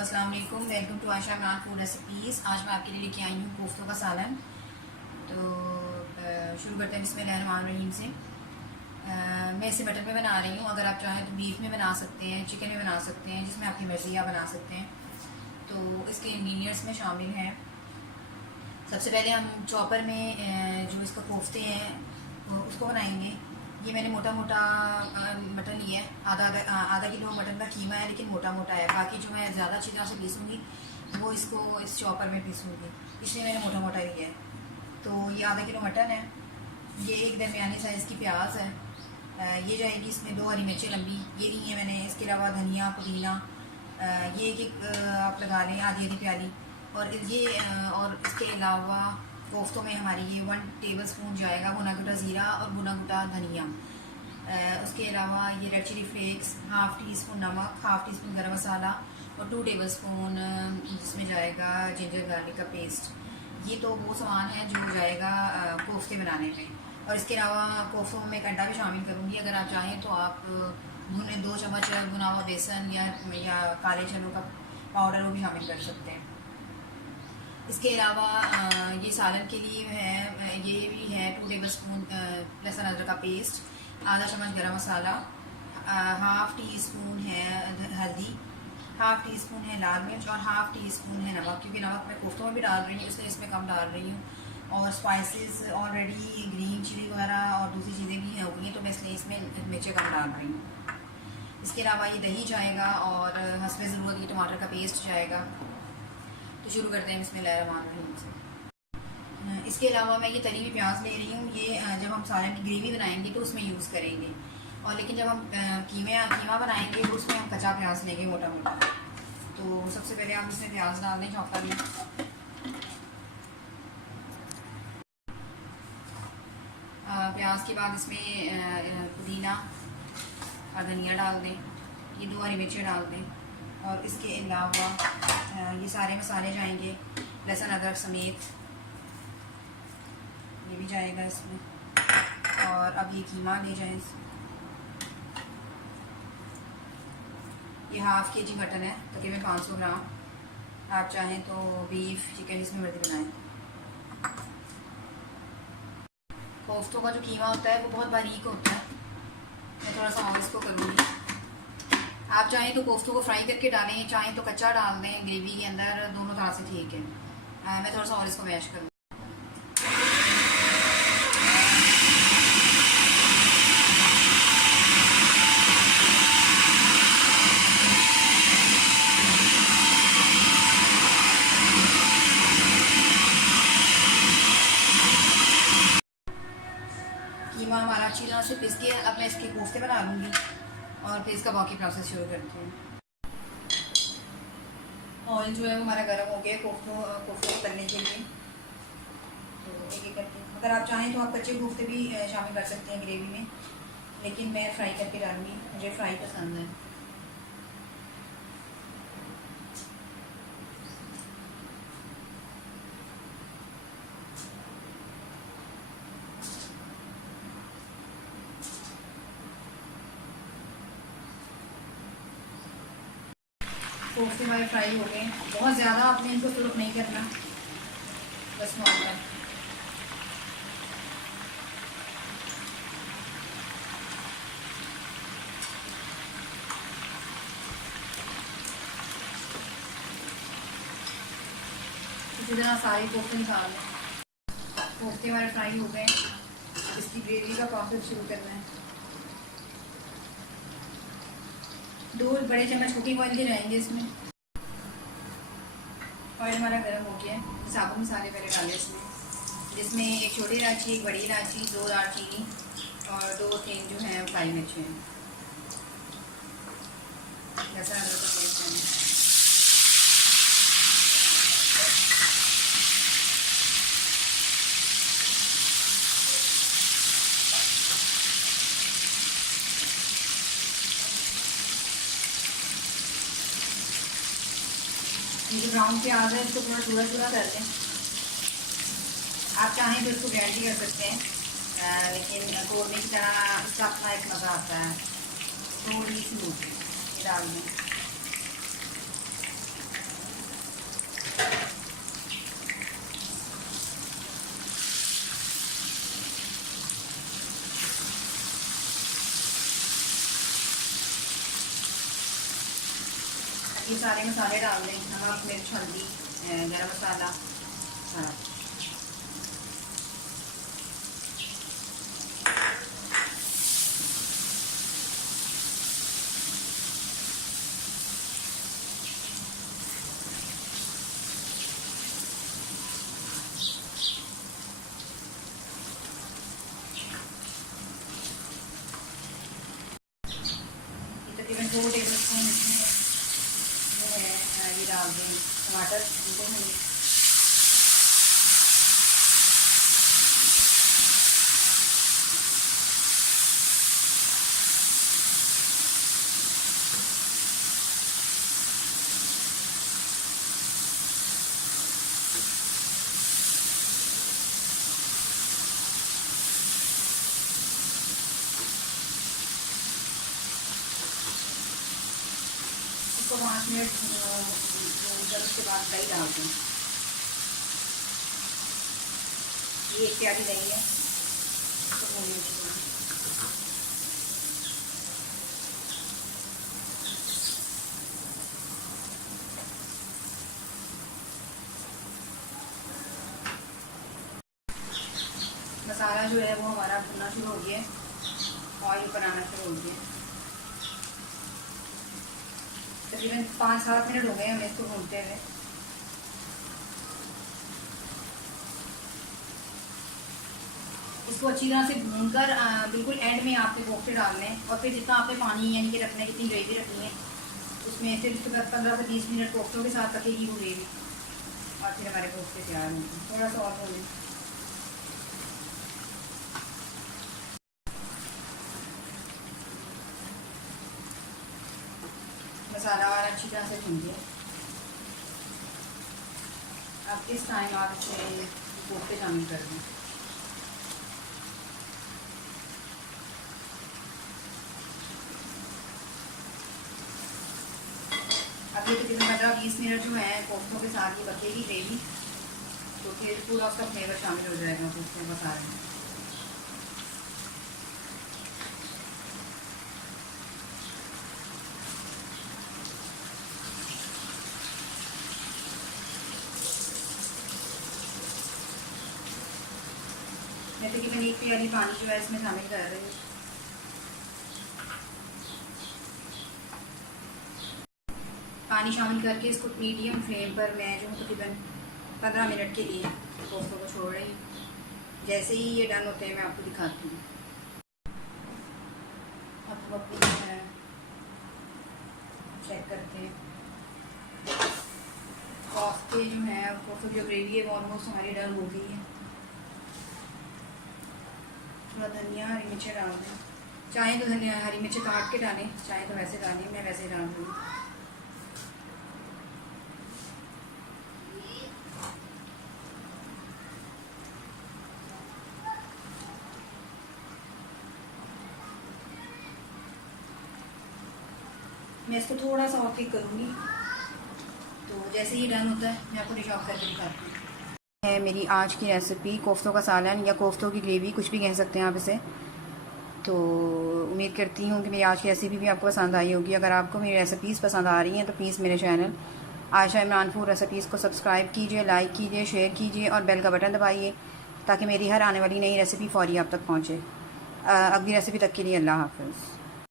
अस्सलाम वालेकुम, welcome to Ayesha Imran food recipes. आज मैं आपके लिए लेके आई हूँ कोफ्तों का सालन। तो शुरू करते हैं बिस्मिल्लाहिर्रहमानिर्रहीम से। मैं इसे मटन में बना रही हूँ। अगर आप चाहें तो बीफ में बना सकते हैं, चिकन में बना सकते हैं, जिसमें आपकी मर्ज़ी आप बना सकते हैं। तो इसके इंग्रेडिएंट्स में शामिल हैं, सबसे पहले हम चॉपर में जो इसका कोफ्ते हैं उसको बनाएंगे। ये मैंने मोटा मोटा मटन लिया है, आधा किलो मटन का कीमा है, लेकिन मोटा मोटा है। बाकी जो मैं ज़्यादा अच्छी तरह से पीसूँगी वो इसको इस चॉपर में पीसूँगी, इसलिए मैंने मोटा मोटा लिया है। तो ये आधा किलो मटन है, ये एक दरमियानी साइज़ की प्याज है, ये जाएगी इसमें 2 हरी मिर्चें लंबी, ये ली है मैंने। इसके अलावा धनिया, पुदीना, ये एक आप लगा लें आधी आधी प्याली। और ये और इसके अलावा कोफ्तों में हमारी ये 1 टेबलस्पून जाएगा भुना कुटा ज़ीरा और भुना कुटा धनिया। उसके अलावा ये red chili flakes, half teaspoon नमक, half teaspoon garam masala और 2 टेबलस्पून जिसमें जाएगा जिंजर गार्लिक का पेस्ट। ये तो वो सामान है जो जाएगा कोफ्ते बनाने में। और इसके अलावा कोफ्तों में एक अंडा भी शामिल करूँगी। अगर आप चाहें तो आप 2 चम्मच भुना हुआ बेसन या काले चनों का पाउडर वो भी शामिल कर सकते हैं। इसके अलावा ये सालन के लिए है, ये भी है 2 टेबलस्पून लहसुन अदरक का पेस्ट, आधा चम्मच गरम मसाला, हाफ़ टी स्पून है हल्दी, हाफ़ टी स्पून है लाल मिर्च और हाफ़ टी स्पून है नमक, क्योंकि नमक मैं कोफ्तों में भी डाल रही हूँ इसलिए इसमें कम डाल रही हूँ। और स्पाइसेस ऑलरेडी ग्रीन चिली वगैरह और दूसरी चीज़ें भी हो गई हैं, तो मैं इसलिए इसमें मिर्चें कम डाल रही हूँ। इसके अलावा ये दही जाएगा और हस्बे ज़रूरत ये टमाटर का पेस्ट जाएगा। तो शुरू करते हैं बिस्मिल्लाहिर्रहमानिर्रहीम से। इसके अलावा मैं ये तली हुई प्याज ले रही हूँ। ये जब हम सालन की ग्रेवी बनाएंगे तो उसमें यूज़ करेंगे, और लेकिन जब हम कीमा बनाएंगे तो उसमें हम कच्चा प्याज लेंगे मोटा मोटा। तो सबसे पहले हम इसमें प्याज डाल दें चॉपर में। प्याज के बाद इसमें पुदीना और धनिया डाल दें, ये 2 हरी मिर्चें डाल दें। और इसके अलावा ये सारे मसाले जाएंगे लहसुन अदरक समेत, ये भी जाएगा इसमें। और अब ये कीमा ले जाएं। ये हाफ़ के जी मटन है, तकरीबन 500 ग्राम। आप चाहें तो बीफ चिकन इसमें मर्जी बनाएं। कोफ्तों का जो कीमा होता है वो बहुत बारीक होता है, मैं थोड़ा सा और इसको करूँगी। आप चाहें तो कोफ्तों को फ्राई करके डालें, चाहें तो कच्चा डाल दें ग्रेवी के अंदर, दोनों तरह से ठीक है। मैं थोड़ा सा और इसको मैश करूँ। कीमा हमारा अच्छी तरह से पिस के अब मैं इसके कोफ्ते बना लूँगी और फिर इसका बाकी प्रोसेस शुरू करते हैं। ऑयल जो है वो हमारा गर्म हो गया कोफ्ते तलने के लिए। तो एक करके अगर आप चाहें तो आप कच्चे कोफ्ते भी शामिल कर सकते हैं ग्रेवी में, लेकिन मैं फ्राई करके डालूँगी, मुझे फ्राई पसंद है। कोफ्ते हमारे फ्राई हो गए, बहुत ज़्यादा आपने इनको सुर्ख नहीं करना, बस नॉर्मल। इसी तरह सारे कोफ्ते निकाल लें। कोफ्ते हमारे फ्राई हो गए, इसकी ग्रेवी का प्रोसेस शुरू करना है। 2 बड़े चम्मच कुकिंग ऑयल के जाएंगे इसमें। ऑयल हमारा गर्म हो गया है। साबुत मसाले पहले डालें इसमें, जिसमें एक छोटी इलायची, एक बड़ी इलायची, 2 दालचीनी और 2-3 जो हैं काली मिर्चें हैं। लहसुन अदरक का पेस्ट डालें। ये जो ब्राउन प्याज है इसको थोड़ा चूरा चूरा कर दें। आप चाहें तो इसको ग्राइंड भी कर सकते हैं, लेकिन कोरने की तरह इसका अपना एक मज़ा आता है। थोड़ी सी मूंगफली डाल दें। ये सारे मसाले डाल दें, नमक, मिर्च, हल्दी, गरम मसाला सारा। तकरीबन 2 टेबल स्पून इसमें जो है ये डाल दें टमाटर, इनको हम इसको 5 मिनट जब उसके बाद दही डालते हैं। ये एक प्याली दही है, इसको भूनने के बाद मसाला जो है वो हमारा भुनना शुरू हो गया है, ऑयल ऊपर आना शुरू हो गया। तकरीबन 5-7 मिनट हो गए हमें इसको भूनते हुए। इसको अच्छी तरह से भूनकर बिल्कुल एंड में आपके कोफ्ते डालने हैं, और फिर जितना आपने पानी यानी कि रखना है, जितनी ग्रेवी रखनी है उसमें फिर 15 से 20 मिनट कोफ्तों के साथ रखेगी वो ग्रेवी, और फिर हमारे कोफ्ते तैयार होंगे। थोड़ा सा और भून लें। मसाला और अच्छी तरह से भून दिया। अब इस टाइम आप इसे कोफ्ते शामिल कर दें। अब ये तकरीबन 15-20 मिनट जो है कोफ्तों के साथ ही पकेगी ग्रेवी, तो फिर पूरा उसका फ्लेवर शामिल हो जाएगा कोफ्ते मसाले में। मैं तकरीबन 1 प्याली पानी जो है इसमें शामिल कर रही हूँ। पानी शामिल करके इसको मीडियम फ्लेम पर मैं जो तकरीबन 15 मिनट के लिए कोफ्तों को छोड़ रही हूँ। जैसे ही ये डन होते हैं मैं आपको दिखाती हूँ। अब हम अपनी चेक करते हैं कोफ्ते जो हैं, कोफ्तों की ग्रेवी है वो ऑलमोस्ट हमारी डन हो गई है। थोड़ा धनिया, हरी मिर्चें डाल दें, चाहे तो धनिया हरी मिर्चें काट के डालें, चाहे तो वैसे डालें, मैं वैसे डाल दूँगी। मैं इसको थोड़ा सा और ठीक करूँगी, तो जैसे ही डन होता है मैं आपको डिश ऑफ करके दिखाती हूँ। है मेरी आज की रेसिपी कोफ्तों का सालन या कोफ्तों की ग्रेवी, कुछ भी कह सकते हैं आप इसे। तो उम्मीद करती हूँ कि मेरी आज की रेसिपी भी आपको पसंद आई होगी। अगर आपको मेरी रेसिपीज़ पसंद आ रही हैं तो प्लीज़ मेरे channel Ayesha Imran food recipes को सब्सक्राइब कीजिए, लाइक कीजिए, शेयर कीजिए और बेल का बटन दबाइए ताकि मेरी हर आने वाली नई रेसिपी फ़ौरी आप तक पहुँचे। अगली रेसिपी तक के लिए अल्लाह हाफ़िज़।